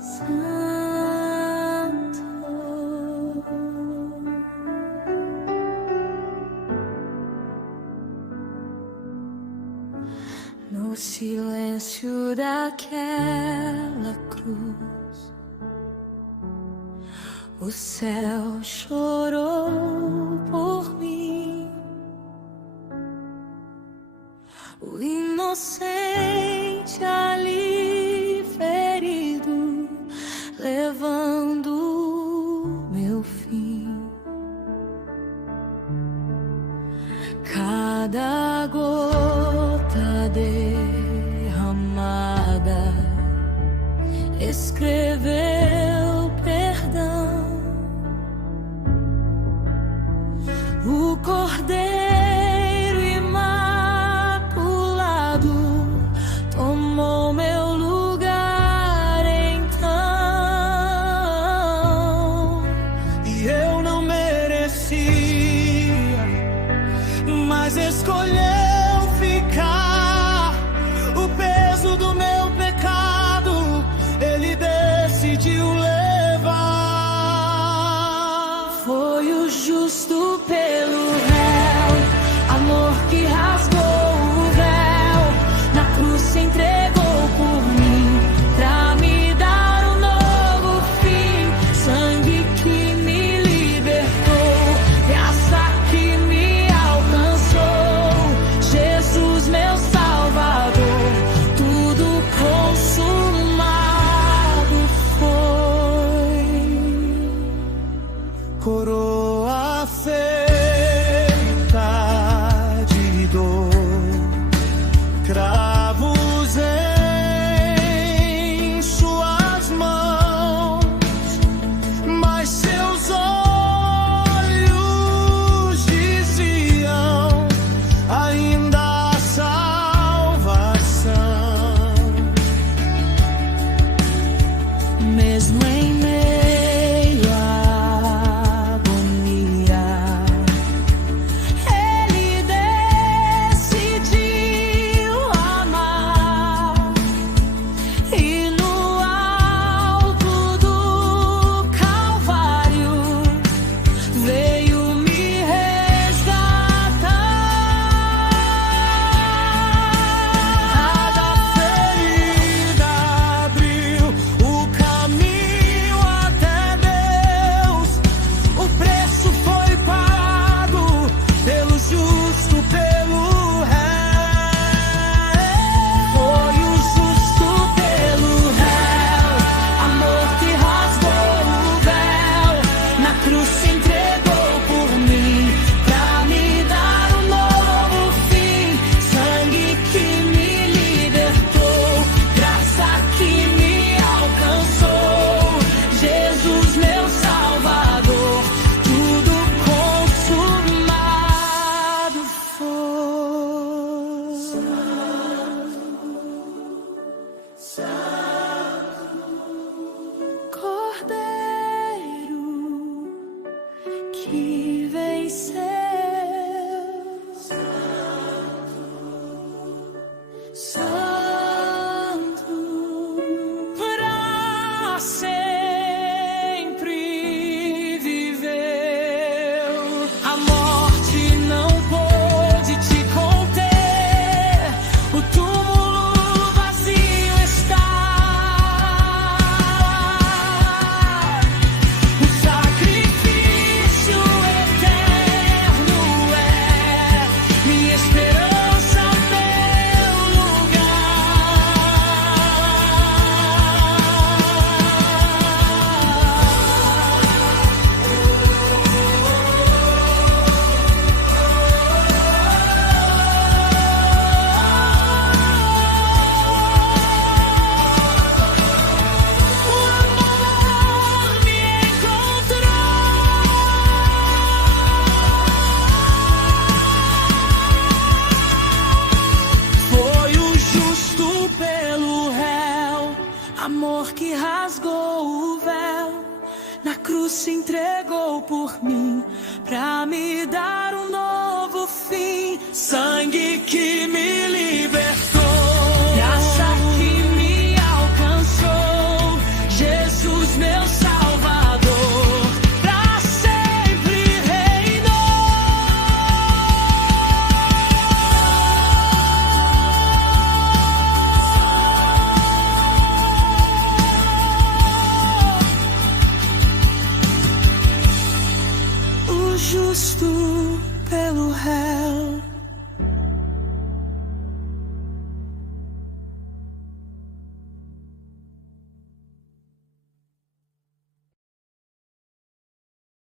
Santo. No silêncio daquela cruz, o céu chorou por mim. O inocente ali ferido, levando o meu fim. Cada gota derramada escreveu perdão. O Cordeiro imaculado tomou meu lugar então. E eu não merecia, mas escolheu ficar. O peso do meu pecado Ele decidiu levar. Foi o justo pelo réu, amor que rasgou o véu, na cruz se entregou por mim, pra me dar um novo fim. Sangue que me libertou, graça que me alcançou, Jesus meu Salvador, tudo consumado foi. Coroa feita de dor, cravos em suas mãos, mas seus olhos diziam ainda a salvação. Mesmo em meio à agonia, Ele decidiu amar, e no alto do Calvário veio me resgatar. Cada ferida abriu o caminho até Deus. O preço foi pago pelo justo, pelo réu. Foi o justo pelo réu, amor que rasgou o véu, na cruz se entregou por mim, pra me dar um novo fim. Sangue que me libertou, graça que me alcançou, Jesus meu Salvador, tudo consumado foi. Cordeiro que venceu, Santo, pra sempre viveu. A morte não pôde te conter, o túmulo vazio está. O sacrifício eterno é minha esperança, meu O amor me encontrou. Foi o justo pelo réu, amor que rasgou o véu, na cruz se entregou por mim, pra me dar um novo fim. Sangue que me libertou, graça que me alcançou, Jesus pelo réu.